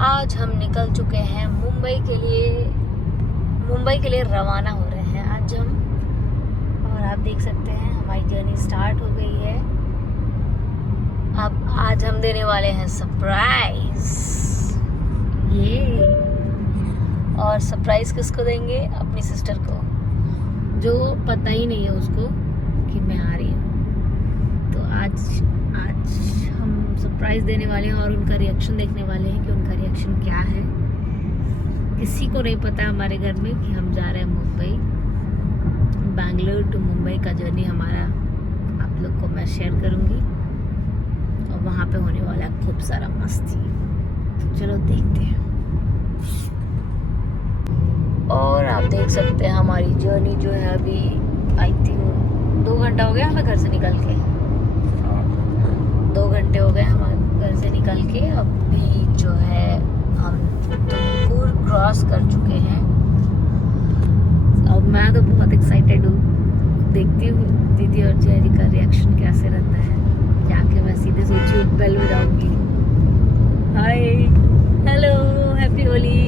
आज हम निकल चुके हैं मुंबई के लिए रवाना हो रहे हैं आज हम। और आप देख सकते हैं हमारी जर्नी स्टार्ट हो गई है। अब आज हम देने वाले हैं सरप्राइज। ये और सरप्राइज किसको देंगे? अपनी सिस्टर को, जो पता ही नहीं है उसको कि मैं आ रही हूँ। तो आज हम सरप्राइज देने वाले हैं और उनका रिएक्शन देखने वाले हैं कि उनका रिएक्शन क्या है। किसी को नहीं पता हमारे घर में कि हम जा रहे हैं मुंबई। बैंगलोर टू मुंबई का जर्नी हमारा आप लोग को मैं शेयर करूँगी और वहाँ पे होने वाला है खूब सारा मस्ती। तो चलो देखते हैं। और आप देख सकते हैं हमारी जर्नी जो है अभी आई थिंक 2 घंटा हो गया हमें घर से निकल के। 2 घंटे हो गए हमारे घर से निकल के। अभी जो है हम तुमकुर क्रॉस कर चुके हैं। अब मैं तो बहुत एक्साइटेड हूँ, देखती हूँ दीदी और जिया जी का रिएक्शन कैसे रहता है। जाके मैं सीधे सोची हूँ बेल बजाऊंगी। हाय हेलो हैप्पी होली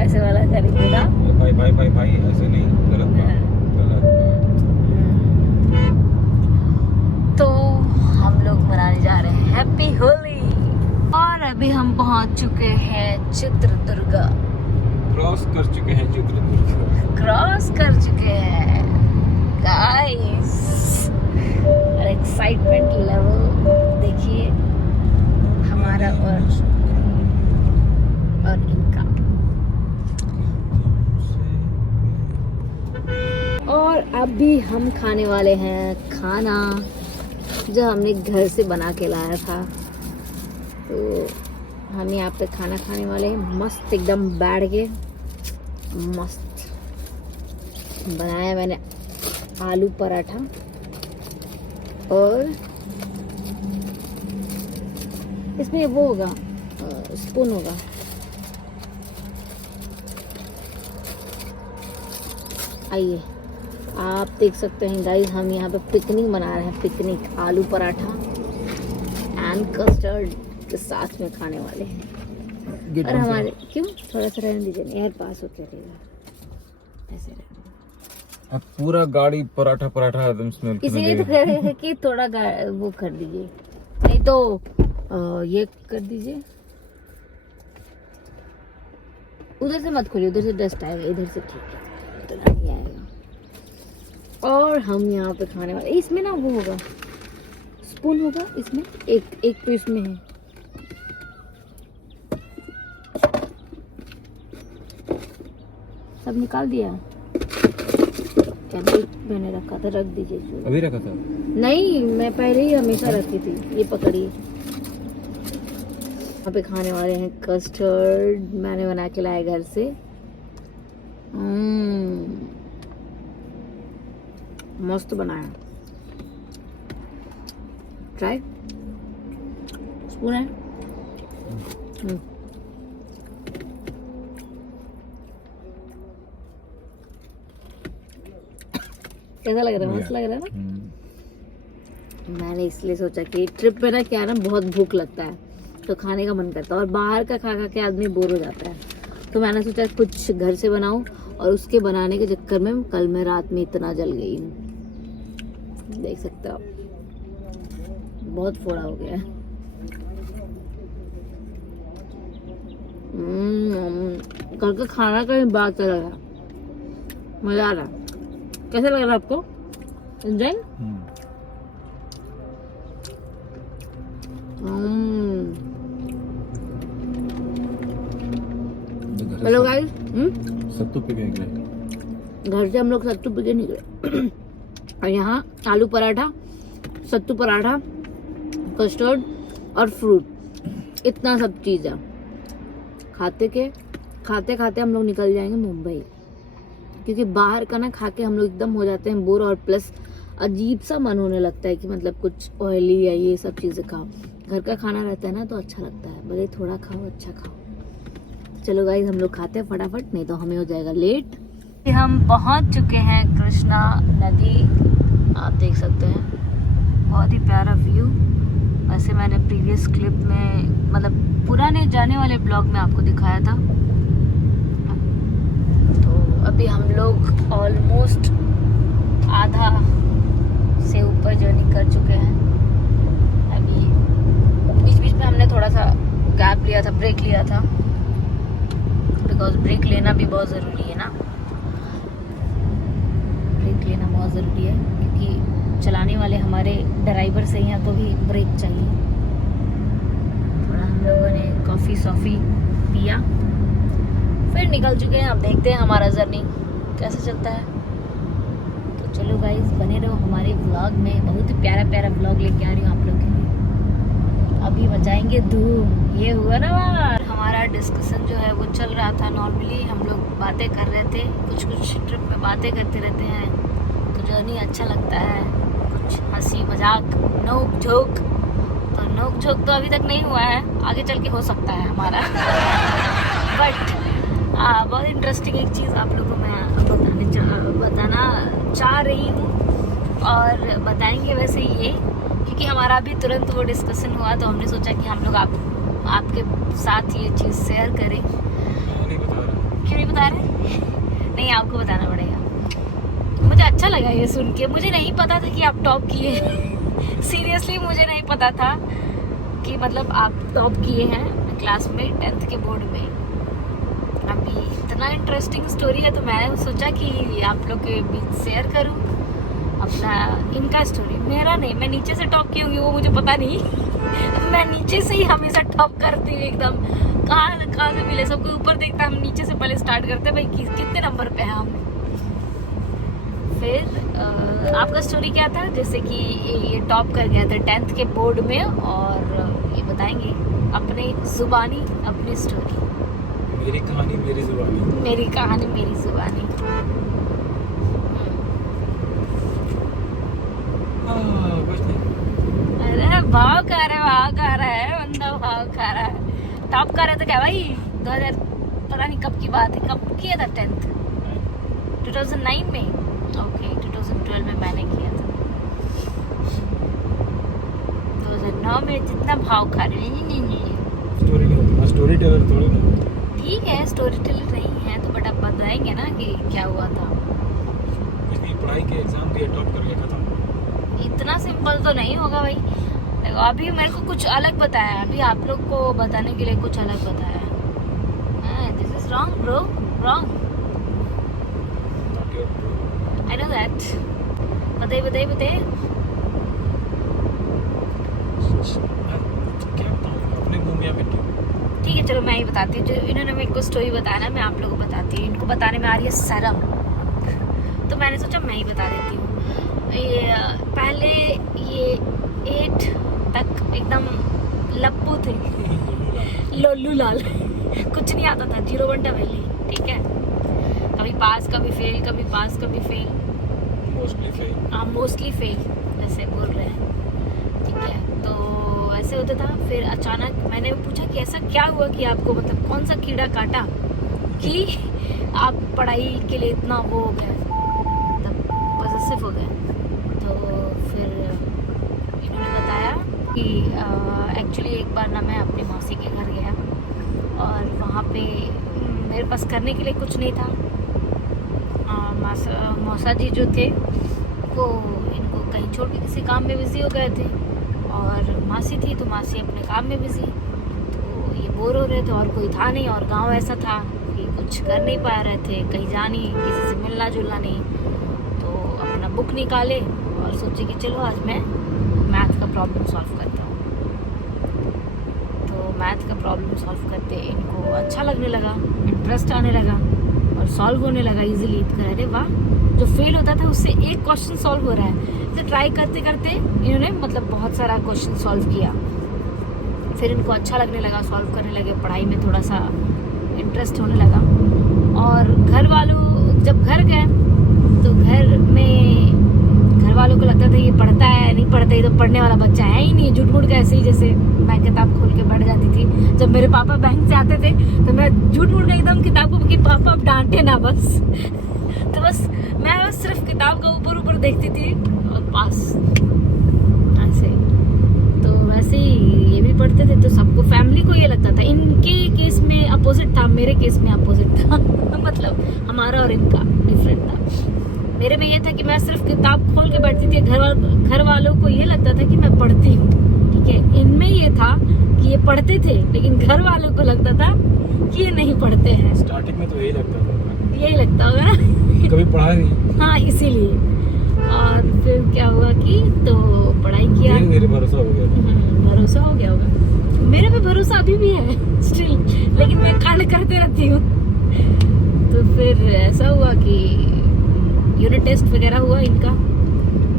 ऐसे वाला करेंगे ना। भाई ऐसे नहीं, गलत बात। तो हम लोग मनाने जा रहे हैं हैप्पी होली। और अभी हम पहुंच चुके हैं चित्रदुर्ग। क्रॉस कर चुके हैं चित्रदुर्ग। क्रॉस कर चुके हैं गाइस। और एक्साइटमेंट लेवल देखिए हमारा और इनका। और अभी हम खाने वाले हैं खाना जो हमने घर से बना के लाया था। तो हम यहाँ पे खाना खाने वाले हैं मस्त एकदम बैठ के। मस्त बनाया मैंने आलू पराठा और इसमें वो होगा स्पून होगा। आइए आप देख सकते हैं गाइस, हम यहाँ पे पिकनिक मना रहे हैं। पिकनिक आलू पराठा एंड कस्टर्ड के साथ में खाने वाले हैं। और हमारे क्यों थोड़ा सा रहने दीजिए यार, पास होते रहेगा ऐसे रहना। अब पूरा गाड़ी पराठा एकदम स्मेल इसलिए तो कह रहे हैं कि थोड़ा वो कर दीजिए, नहीं तो ये कर दीजिए। उधर से मत खोलिए, उधर से डस्ट आएगा, इधर से ठीक है तो नहीं आएगा। और हम यहाँ पे खाने वाले इसमें ना वो होगा स्पून होगा इसमें, एक तो इसमें है। सब निकाल दिया क्या? मैंने रखा था, रख दीजिए। अभी रखा था? नहीं, मैं पहले ही हमेशा रखी थी। ये पकड़िए। यहाँ पे खाने वाले हैं कस्टर्ड, मैंने बना के लाया घर से। मस्त बनाया। ट्राई स्पून है। कैसा लग रहा है? मस्त लग रहा है ना। मैंने इसलिए सोचा कि ट्रिप पे ना क्या ना बहुत भूख लगता है तो खाने का मन करता है और बाहर का खा खा के आदमी बोर हो जाता है। तो मैंने सोचा कुछ घर से बनाऊं और उसके बनाने के चक्कर में कल मैं रात में इतना जल गई हूँ। देख सकते हो बहुत फोड़ा हो गया है। कल का खाना का बात चल रहा, मजा आ रहा। कैसा लग रहा है आपको? एंजॉय। हेलो गाइस, सत्तू पी के निकले घर से। हम लोग सत्तू पी के निकले और यहाँ आलू पराठा, सत्तू पराठा, कस्टर्ड और फ्रूट, इतना सब चीज़ है। खाते खाते हम लोग निकल जाएंगे मुंबई, क्योंकि बाहर का ना खा के हम लोग एकदम हो जाते हैं बोर और प्लस अजीब सा मन होने लगता है कि मतलब कुछ ऑयली या ये सब चीज़ें खाओ। घर का खाना रहता है ना तो अच्छा लगता है, भले थोड़ा खाओ अच्छा खाओ। चलो गाइस हम लोग खाते हैं फटाफट, नहीं तो हमें हो जाएगा लेट। हम पहुंच चुके हैं कृष्णा नदी। आप देख सकते हैं बहुत ही प्यारा व्यू। वैसे मैंने प्रीवियस क्लिप में मतलब पुराने जाने वाले ब्लॉग में आपको दिखाया था। तो अभी हम लोग ऑलमोस्ट आधा से ऊपर जर्नी कर चुके हैं। अभी बीच बीच में हमने थोड़ा सा गैप लिया था, ब्रेक लिया था, बिकॉज ब्रेक लेना भी बहुत ज़रूरी है ना। ब्रेक लेना बहुत ज़रूरी है क्योंकि चलाने वाले हमारे ड्राइवर सही हैं तो भी ब्रेक चाहिए। थोड़ा हम लोगों ने कॉफ़ी सॉफ़ी पिया, फिर निकल चुके हैं। अब देखते हैं हमारा जर्नी कैसे चलता है। तो चलो गाइस, बने रहो हमारे व्लॉग में। बहुत ही प्यारा प्यारा व्लॉग लेके आ रही हूँ आप लोग के लिए। अभी मचाएंगे धूम। ये हुआ ना बार, हमारा डिस्कशन जो है वो चल रहा था। नॉर्मली हम लोग बातें कर रहे थे, कुछ कुछ ट्रिप में बातें करते रहते हैं तो जर्नी अच्छा लगता है। कुछ हंसी मजाक, नोक झोंक। तो नोक झोंक तो अभी तक नहीं हुआ है, आगे चल के हो सकता है हमारा। बट बहुत इंटरेस्टिंग एक चीज़ आप लोगों को मैं बताना चाह रही हूँ, और बताएंगे वैसे ये, क्योंकि हमारा अभी तुरंत वो डिस्कशन हुआ तो हमने सोचा कि हम लोग आपके साथ ये चीज़ शेयर करें। नहीं बता रहा। क्यों नहीं बता रहे? नहीं, आपको बताना पड़ेगा। मुझे अच्छा लगा ये सुन के। मुझे नहीं पता था कि आप टॉप किए हैं। सीरियसली मुझे नहीं पता था कि मतलब आप टॉप किए हैं क्लास में 10th के बोर्ड में। अभी इतना इंटरेस्टिंग स्टोरी है तो मैंने सोचा कि आप लोग के बीच शेयर करूं अपना इनका स्टोरी। मेरा नहीं, मैं नीचे से टॉप की होंगी वो मुझे पता नहीं। मैं नीचे से ही हमेशा टॉप करती हूँ एकदम। कहाँ से मिले, सबको ऊपर देखता, हम नीचे से पहले स्टार्ट करते हैं भाई कितने नंबर पे हैं हम। फिर आपका स्टोरी क्या था? जैसे कि ये टॉप कर गया था 10th के बोर्ड में, और ये बताएंगे अपनी जुबानी अपनी स्टोरी। मेरी कहानी मेरी जुबानी। मेरी कहानी मेरी जुबानी। कुछ नहीं। अरे भाव खा रहा है बंदा, भाव खा रहा है। टॉप कर रहे थे क्या भाई? 2000 पता नहीं कब की बात है, कब किया था 10th? 2009 में। ओके, 2012 में मैंने किया था। 2009 में जितना भाव खा रहे हैं। स्टोरी नहीं होती, स्टोरी टेलर थोड़ी ना। ठीक है, स्टोरी टेलर नहीं है तो बट आप बताएंगे ना कि क्या हुआ था। कुछ नहीं, पढ़ाई के एग्जाम दिए, टॉप करके खत्म। इतना सिंपल तो नहीं होगा भाई। देखो अभी मेरे को कुछ अलग बताया, अभी आप लोग को बताने के लिए कुछ अलग बताया। This is wrong bro, wrong. I know that. बताइए। क्या बताऊँ अपने भूमिया में। ठीक है चलो मैं ही बताती हूँ। जो इन्होंने मेरे को स्टोरी बताया ना, मैं आप लोगों को बताती हूँ। इनको बताने में आ रही है शर्म, तो मैंने सोचा मैं ही बता देती हूँ। ये पहले ये 8 तक एकदम लप्पू थे, लोल्लू लाल। कुछ नहीं आता था, 0 1 वैली। ठीक है, कभी पास कभी फेल, कभी पास कभी फेल। Mostly fail. हाँ, मोस्टली फेल जैसे बोल रहे हैं। ठीक है, तो ऐसे होता था। फिर अचानक मैंने पूछा कि ऐसा क्या हुआ कि आपको मतलब कौन सा कीड़ा काटा कि आप पढ़ाई के लिए इतना वो हो गए, मतलब पॉजिटिव हो गए। तो फिर इन्होंने बताया कि एक्चुअली एक बार ना मैं अपनी मौसी के घर गया और वहाँ पे मेरे पास करने के लिए कुछ नहीं था। मौसा जी जो थे वो इनको कहीं छोड़ के किसी काम में बिज़ी हो गए थे, और मासी थी तो मासी अपने काम में बिज़ी। तो ये बोर हो रहे थे और कोई था नहीं, और गांव ऐसा था कि कुछ कर नहीं पा रहे थे, कहीं जा नहीं, किसी से मिलना जुलना नहीं। तो अपना बुक निकाले और सोचे कि चलो आज मैं मैथ का प्रॉब्लम सॉल्व करता हूँ। तो मैथ का प्रॉब्लम सॉल्व करते इनको अच्छा लगने लगा, इंटरेस्ट आने लगा और सॉल्व होने लगा इजीली। तो अरे वाह, जो फेल होता था उससे एक क्वेश्चन सॉल्व हो रहा है। तो ट्राई करते करते इन्होंने मतलब बहुत सारा क्वेश्चन सॉल्व किया। फिर इनको अच्छा लगने लगा, सॉल्व करने लगे, पढ़ाई में थोड़ा सा इंटरेस्ट होने लगा। और घर वालों जब घर गए तो घर वालों को लगता था ये पढ़ता है नहीं पढ़ता, ये तो पढ़ने वाला बच्चा है ही नहीं। झूठ मूठ के ऐसे ही, जैसे मैं किताब खोल के बैठ जाती थी। जब मेरे पापा बैंक से आते थे तो मैं झूठ मूठ के एकदम किताब को कि पापा अब डांटे ना बस। तो बस मैं सिर्फ किताब का ऊपर देखती थी और पास ऐसे। तो वैसे जैसे ही ये भी पढ़ते थे तो सबको, फैमिली को ये लगता था। इनके केस में अपोजिट था, मेरे केस में अपोजिट था मतलब हमारा और इनका डिफरेंट था। मेरे में ये था कि मैं सिर्फ किताब खोल के बैठती थी, घर वालों को ये लगता था कि मैं पढ़ती हूँ, ठीक है। इनमें ये था कि ये पढ़ते थे लेकिन घर वालों को लगता था कि ये नहीं पढ़ते हैं। स्टार्टिंग में तो यही लगता था, यही लगता होगा कभी पढ़ा नहीं। हाँ, इसीलिए। और फिर क्या हुआ कि तो पढ़ाई किया, धीरे भरोसा हो गया। भरोसा हो गया होगा। मेरे पे भरोसा अभी भी है स्टिल, लेकिन मैं कांड करते रहती हूँ। तो फिर ऐसा हुआ कि यूनिट टेस्ट वगैरह हुआ इनका,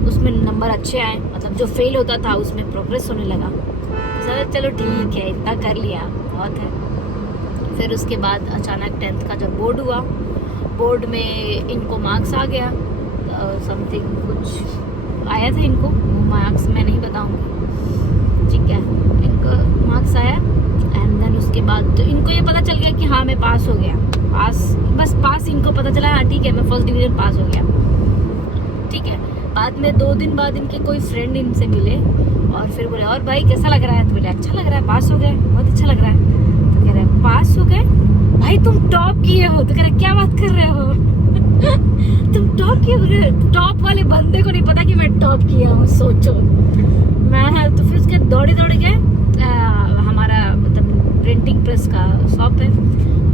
उसमें नंबर अच्छे आए, मतलब जो फेल होता था उसमें प्रोग्रेस होने लगा। तो चलो ठीक है, इतना कर लिया बहुत है। फिर उसके बाद अचानक 10th का जब बोर्ड हुआ, बोर्ड में इनको मार्क्स आ गया, समथिंग कुछ आया था इनको, मार्क्स मैं नहीं बताऊंगी, ठीक है। इनको मार्क्स आया एंड देन उसके बाद तो इनको ये पता चल गया कि हाँ मैं पास हो गया, बस पास इनको पता चला, हाँ ठीक है मैं फर्स्ट डिवीजन पास हो गया, ठीक है। बाद में 2 दिन बाद इनके कोई फ्रेंड इनसे मिले और फिर बोले और भाई कैसा लग रहा है? तो बोले अच्छा लग रहा है, पास हो गए, बहुत अच्छा लग रहा है। तो कह रहे पास हो गए भाई, तुम टॉप किए हो। तो कह रहे क्या बात कर रहे हो तुम टॉप किए हो? टॉप वाले बंदे को नहीं पता कि मैं टॉप किया हूँ, सोचो। मैं तो फिर उसके दौड़ी गए, हमारा मतलब प्रिंटिंग प्रेस का शॉप है,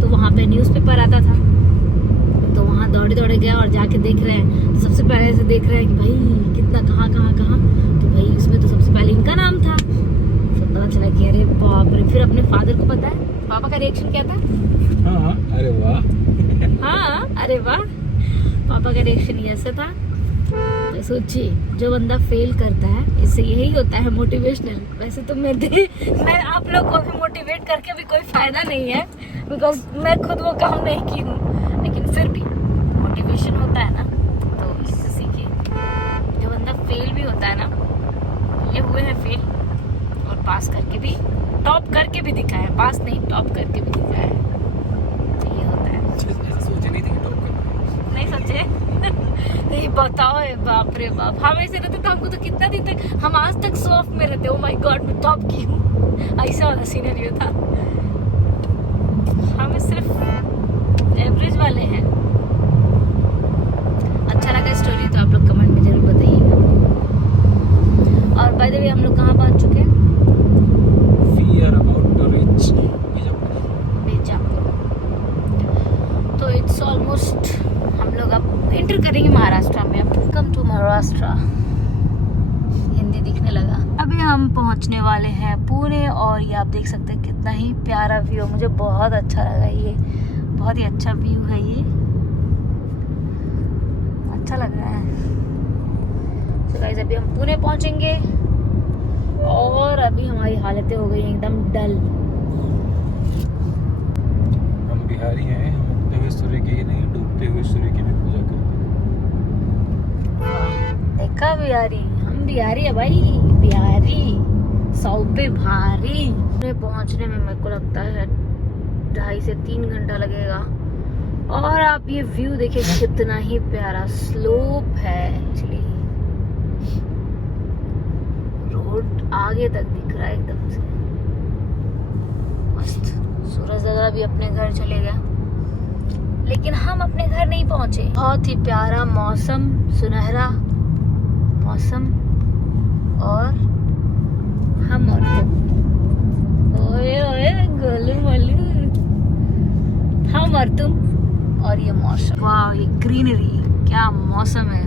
तो वहाँ पे न्यूज़पेपर आता था, तो वहाँ दौड़े गए और जाके देख रहे हैं। सबसे पहले से देख रहे हैं कि भाई कितना कहाँ, तो भाई उसमें तो सबसे पहले इनका नाम था। फिर पता चला कि अरे बाप रे। फिर अपने फादर को पता है, पापा का रिएक्शन क्या था? हाँ, अरे वाह हाँ अरे वाह, पापा का रिएक्शन ये ऐसा था। तो सोचिए, जो बंदा फेल करता है इससे यही होता है मोटिवेशनल। वैसे तो मैं आप लोग को भी मोटिवेट करके भी कोई फायदा नहीं है, बिकॉज मैं खुद वो काम नहीं की हूँ, लेकिन फिर भी मोटिवेशन होता है ना, तो इससे सीखिए। जो बंदा फेल भी होता है ना, ये हुए हैं फेल और पास करके भी, टॉप करके भी दिखा है, पास नहीं टॉप करके भी दिखा है, ये होता है। सोचे नहीं थे कि टॉप करना, नहीं सोचे नहीं, बताओ बाप रे बाप, हम ऐसे रहते तो हमको तो कितना दिन तक, हम आज तक शो ऑफ में रहते, ओ माय गॉड मैं टॉप की हूँ, ऐसा वाला सीनरियो था। हम सिर्फ एवरेज वाले हैं। अच्छा लगा स्टोरी तो आप लोग कमेंट में जरूर बताइएगा। और बाय द वे हम लोग कहाँ पहुँच चुके हैं? We are about to reach Bijapur. तो इट्स ऑलमोस्ट, हम लोग अब एंटर करेंगे महाराष्ट्र में। वेलकम टू महाराष्ट्र, हिंदी दिखने लगा। अभी हम पहुंचने वाले हैं पुणे, और ये आप देख सकते हैं कितना ही प्यारा व्यू, मुझे बहुत अच्छा लगा। ये बहुत ही अच्छा व्यू है, ये अच्छा लग रहा है। तो गाइस अभी हम पुणे पहुंचेंगे और अभी हमारी हालतें हो गई एकदम डल। हम बिहारी हैं, हम उगते हुए सूर्य की ही नहीं डूबते हुए सूर्य की भी पूजा करते हैं। देखा बिहारी, हम बिहारी है भाई, बिहारी 100 पे भारी। पहुंचने में मेरे को लगता है 2.5 से 3 घंटा लगेगा। और आप ये व्यू देखिए कितना ही प्यारा, स्लोप है एक्चुअली, रोड आगे तक दिख रहा है एकदम से मस्त। सूरज दादा भी अपने घर चले गया, लेकिन हम अपने घर नहीं पहुंचे। बहुत ही प्यारा मौसम, सुनहरा मौसम, और हम और तुम, ओए ओए गोलू मोलू, हम और तुम और ये मौसम। वाह, ये ग्रीनरी, क्या मौसम है।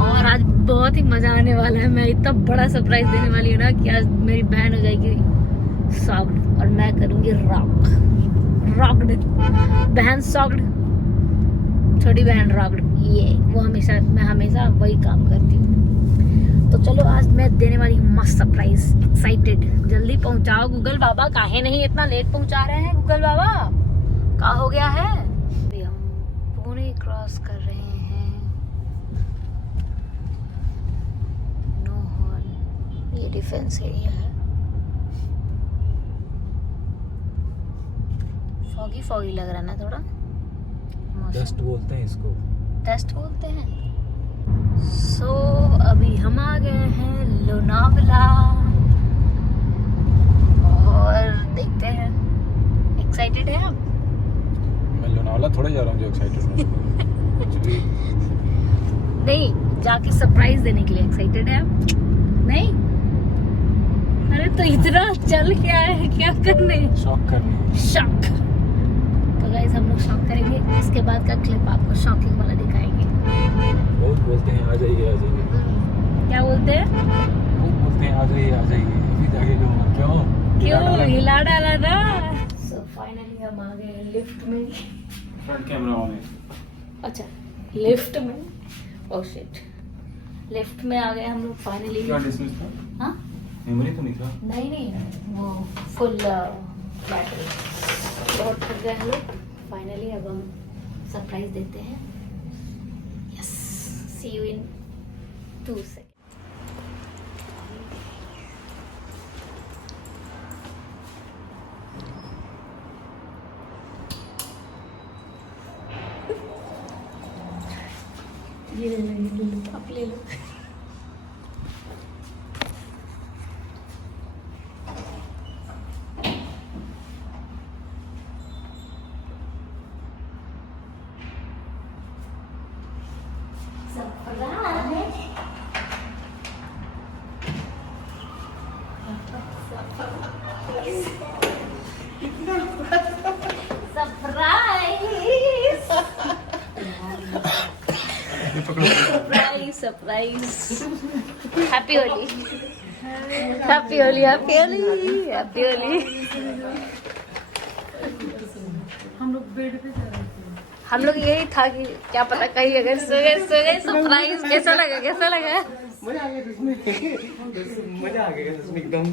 और आज बहुत ही मजा आने वाला है। मैं इतना बड़ा सरप्राइज देने वाली हूँ ना कि आज मेरी बहन हो जाएगी सॉक्ड और मैं करूंगी रॉक्ड। बहन सॉक्ड, छोटी बहन रॉक्ड। ये वो मैं हमेशा वही काम करती हूँ। तो चलो आज मैं देने वाली हूँ मस्त सरप्राइज, एक्साइटेड। जल्दी पहुंचाओ गूगल बाबा, काहे नहीं इतना लेट पहुंचा रहे हैं गूगल बाबा, क्या हो गया है? अभी हम पुणे क्रॉस कर रहे हैं। नो हॉर्न, ये डिफेंस एरिया है। फॉगी लग रहा है ना थोड़ा। डस्ट बोलते हैं इसको, डस्ट बोलते हैं। सो अभी हम आ गए हैं लोनावला और देखते हैं। एक्साइटेड है आप? मैं लोनावला थोड़ा जा रहा हूँ जो एक्साइटेड हूँ। Actually, नहीं, जाके सरप्राइज देने के लिए एक्साइटेड है आप? नहीं? अरे तो इतना चल के आए हैं क्या करने? शॉक करने। शॉक। तो गाइस हम लोग शॉक करेंगे, इसके बाद का क्लिप आपको शॉकिंग वाला दिखाएंगे। बहुत बोलते हैं आ जाइए आ जाइए। क्या बोलते हैं? बहुत बोलते हैं आ जाइए आ जाइए। अभी जाके क्यों हिला डाला ना। सो फाइनली हम आ गए लिफ्ट में। फ्रंट कैमरा ऑन है। अच्छा, लिफ्ट में। ओह शिट, लिफ्ट में आ गए हम लोग फाइनली। क्या डिसमिस था? हाँ? मेमोरी तो नहीं था। नहीं, वो फुल बैटरी। बहुत थक गए हम लोग। फाइनली अब हम सरप्राइज देते हैं। Yes, see you in 2 second. ये ले लो, आप ले लो। Surprise. Happy Holi, happy Holi, happy Holi, happy Holi. हम लोग बेड पे जा रहे थे। हम लोग यही था कि क्या पता कहीं अगर सो गए। सरप्राइज कैसा लगा? मजा आ गया मजा आ गया एकदम।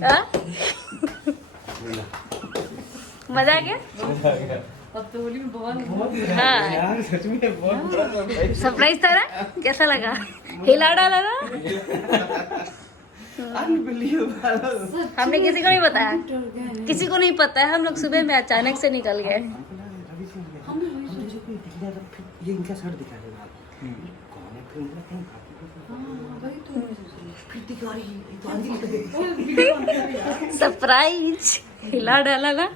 मजा आ गया। अब तो होली में बहुत हाँ, यार सच में बहुत बड़ा सरप्राइज था ना? कैसा लगा? हिला डाला ना? हमने किसी को नहीं बताया, किसी को नहीं पता है। हम लोग सुबह में अचानक से निकल गए। ये इनका शर्ट दिखा देगा कौन है फिर सरप्राइज हिला डाला ना।